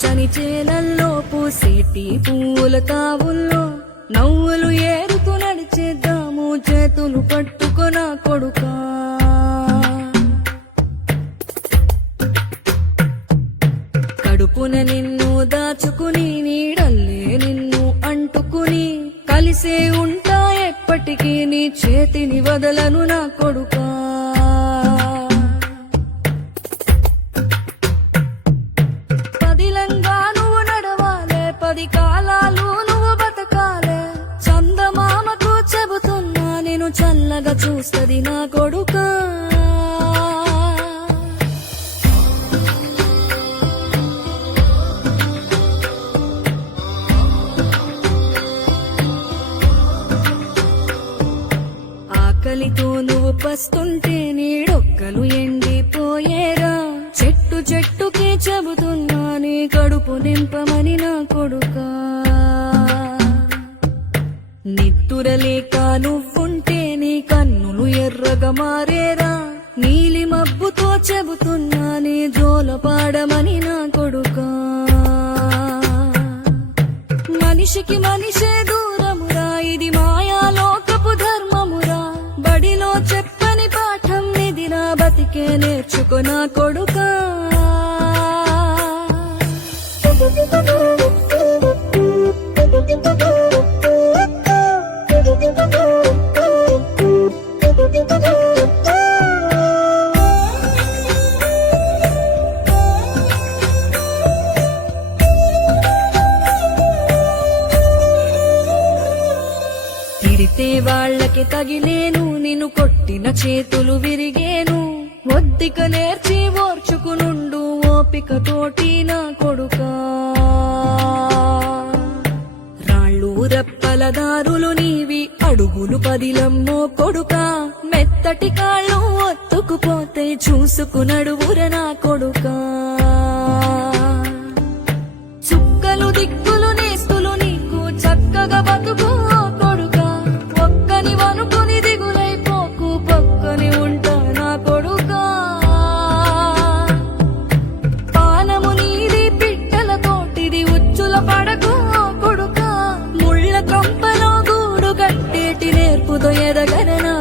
చని చేలల్లో పూసేటి పూల తావుల్లో నవ్వులు ఏరుతూ నడిచేద్దాము చేతులు పట్టుకొన కొడుకా. కడుపున నిన్ను దాచుకుని నీడల్లే నిన్ను అంటుకుని కలిసే ఉంటా ఎప్పటికీ నీ చేతిని వదలను నా కొడుకా. పదిలంగా నువ్వు నడవాలే, 10 కాలాలు నువ్వు బతకాలే. చందమామకు చెబుతున్నా నేను చల్లగా చూస్తది నా కొడుకా. ఆకలితో నువ్వు పస్తుంటే నీడొక్కలు ఎండిపోయేరా. చెట్టు చెట్టుకి చెబుతున్నా నీ కడుపు నింపమని నా కొడుకా. నిద్దురలేక నువ్వుంటే నీ కన్నులు ఎర్రగా మారేరా. నీలి మబ్బుతో చెబుతున్నా నీ జోల పాడమని నా కొడుకా. మనిషికి మనిషే దూరమురా, ఇది మాయాలోకపు ధర్మమురా. బడిలో చెప్పని పాఠం ఇది నా బతికే నేర్చుకో నా కొడుకా. తిడితే వాళ్ళకి తగిలేను, నిన్ను కొట్టిన చేతులు విరిగేను. ఒద్దిక నేర్చి ఓర్చుకునుండు ఓపిక తోటి నా కొడుకా. రాళ్ళు రెప్పల దారులు నీవి, అడుగులు పదిలమ్మో కొడుకా. మెత్తటి కాళ్ళు ఒత్తుకుపోతే చూసుకునడువుర నా కొడుకా. చుక్కలు దిక్కులు నేస్తులు నీకు చక్కగా బతుకు కొడుకా. ఒక్కని వనుకుని దిగులైపోకు, పక్కని ఉంటా నా కొడుకా. పానము నీది పిట్టల తోటిది, ఉచ్చుల పడకు కొడుకా. ముళ్ళ కంపలో గూడు కట్టేటి నేర్పుతో ఎదగన నా